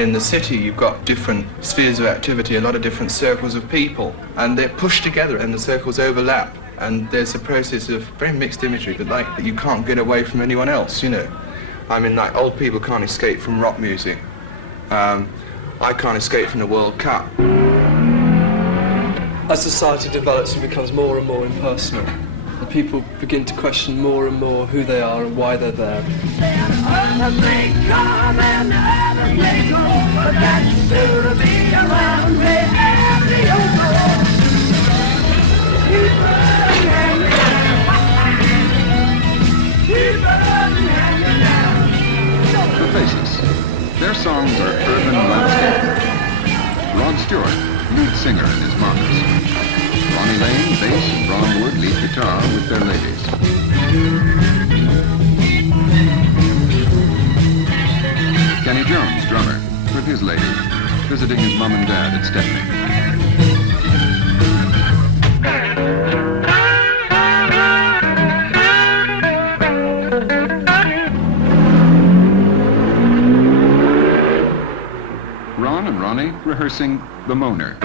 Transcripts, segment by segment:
In the city, you've got different spheres of activity, a lot of different circles of people, and they're pushed together and the circles overlap. And there's a process of very mixed imagery, but like you can't get away from anyone else, you know. I mean, like, old people can't escape from rock music. I can't escape from the World Cup. As society develops and becomes more and more impersonal, the people begin to question more and more who they are and why they're there. The Faces. Their songs are urban landscape. Rod Stewart, lead singer in his Marcus. Ronnie Lane, bass, and Ron Wood, lead guitar with their ladies. Kenny Jones, drummer, with his lady, visiting his mom and dad at Stepney. Ron and Ronnie rehearsing The Moaner.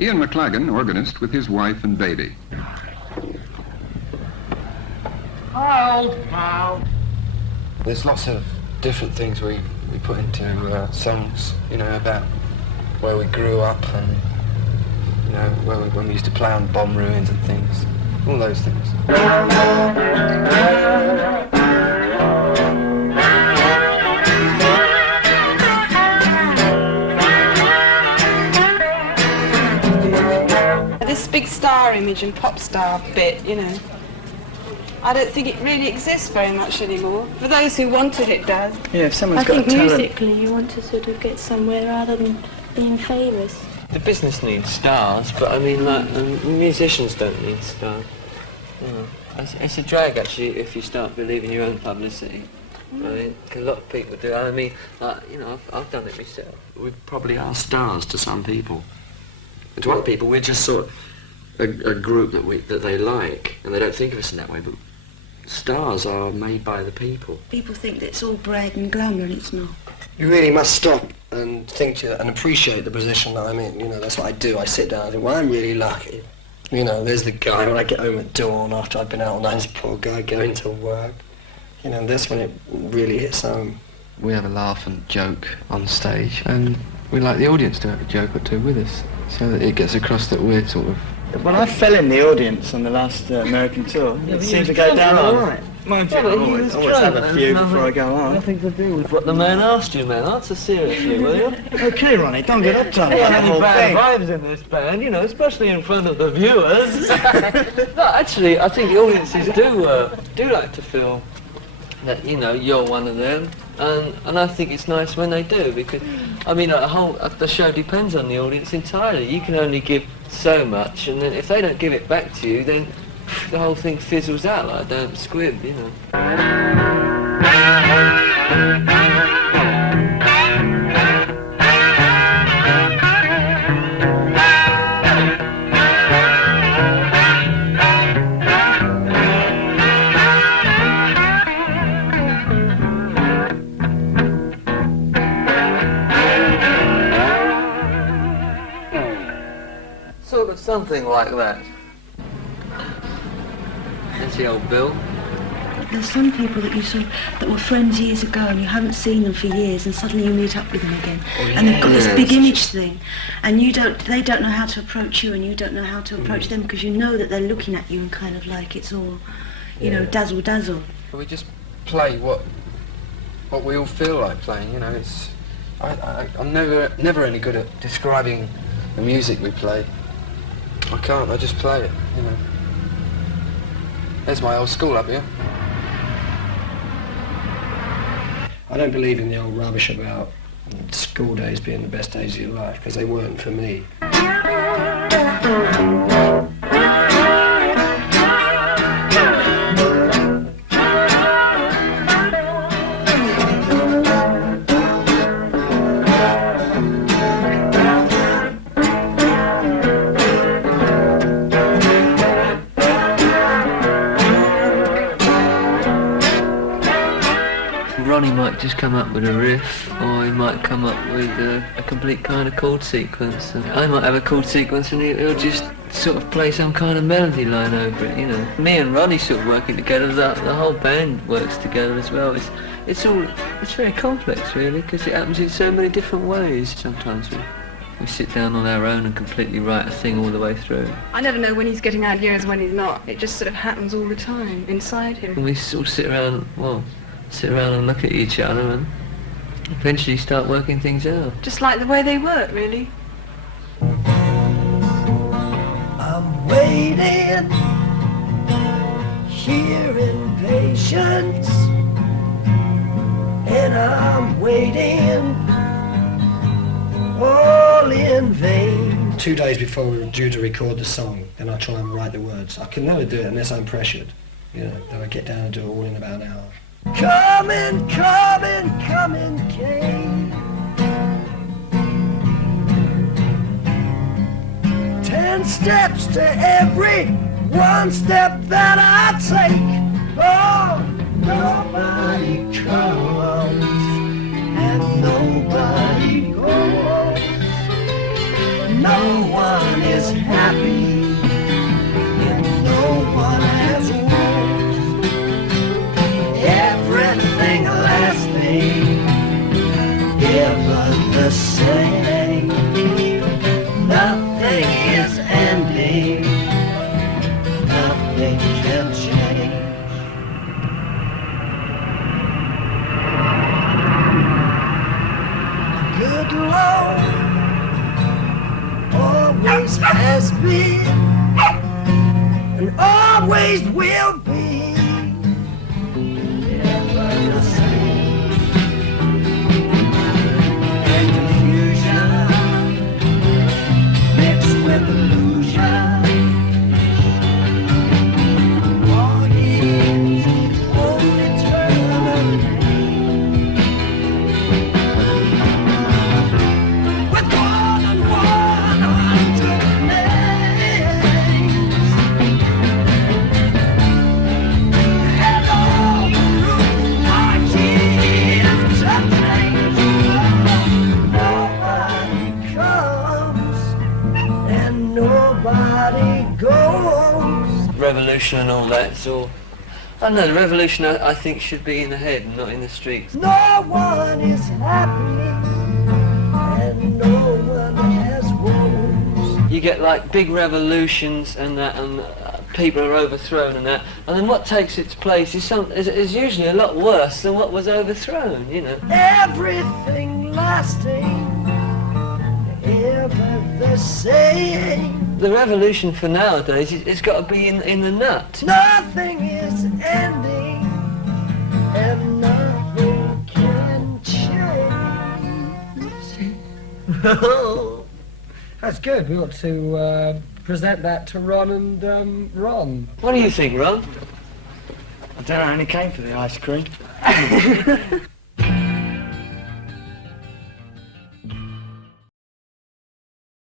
Ian McLagan, organist, with his wife and baby. There's lots of different things we put into songs, you know, about where we grew up and, you know, when we used to play on bomb ruins and things, all those things. This big star image and pop star bit, you know, I don't think it really exists very much anymore. For those who wanted it does. Yeah, if someone's I got think talent. musically you want to sort of get somewhere rather than being famous. The business needs stars, but I mean, like, musicians don't need stars. You know, it's a drag, actually, if you start believing your own publicity. Right? 'Cause a lot of people do. I mean, you know, I've done it myself. We probably are stars to some people. And to other people, we're just sort of a group that they like, and they don't think of us in that way, but stars are made by the people. People think that it's all brag and glamour, and it's not. You really must stop and think and appreciate the position that I'm in. You know, that's what I do. I sit down and think, well, I'm really lucky. You know, there's the guy when I get home at dawn after I've been out all night, there's a poor guy going to work. You know, that's when it really hits home. We have a laugh and joke on stage, and we like the audience to have a joke or two with us, so that it gets across that we're sort of... Well, I fell in the audience on the last American tour. It seemed to go down all right. Mind you, I always have a few before I go on. Nothing to do with what the man asked you, man. Answer seriously, will you? Okay, Ronnie, don't get uptight There about the ain't any whole bad thing. vibes in this band, you know, especially in front of the viewers. No, actually, I think the audiences do like to feel that, you know, you're one of them, and I think it's nice when they do, because, I mean, the show depends on the audience entirely. You can only give so much, and then if they don't give it back to you, then the whole thing fizzles out like a damn squib, you know. Sort of something like that. That's the old Bill. There's some people that were friends years ago and you haven't seen them for years, and suddenly you meet up with them again, and they've got this big image thing, and they don't know how to approach you, and you don't know how to approach them, because you know that they're looking at you and kind of like it's all, you know, dazzle dazzle. We just play what we all feel like playing. You know, it's I'm never any good at describing the music we play. I can't. I just play it. You know. There's my old school up here. I don't believe in the old rubbish about school days being the best days of your life, because they weren't for me. just come up with a riff, or he might come up with a complete kind of chord sequence. And I might have a chord sequence and he'll just sort of play some kind of melody line over it, you know. Me and Ronnie sort of working together, the whole band works together as well. It's very complex really, because it happens in so many different ways. Sometimes we sit down on our own and completely write a thing all the way through. I never know when he's getting ideas, when he's not. It just sort of happens all the time inside him. And we sort of sit around and look at each other and eventually start working things out. Just like the way they work, really. I'm waiting here in patience, and I'm waiting all in vain. 2 days before we were due to record the song, then I try and write the words. I can never do it unless I'm pressured. You know, then I get down and do it all in about an hour. Coming, coming, coming, came. 10 steps to every one step that I take. Oh, nobody comes and nobody goes. No one is happy and no one has woes. Everything lasting, ever the same. Nothing is ending, nothing can change. Good Lord always has been and always will be. Never the same. And confusion mixed with illusion. All is only eternity. With 100 names and all the room are keys to change. Nobody comes and nobody goes. Revolution and all that, it's all... I don't know, the revolution I think should be in the head and not in the streets. No one is happy and no one has woes. You get like big revolutions and that, and people are overthrown and that, and then what takes its place is usually a lot worse than what was overthrown, you know. Everything lasting, ever the same. The revolution for nowadays, it's got to be in the nut. Nothing is ending and nothing can change. That's good. We ought to present that to Ron and Ron. What do you think, Ron? I don't know, I only came for the ice cream.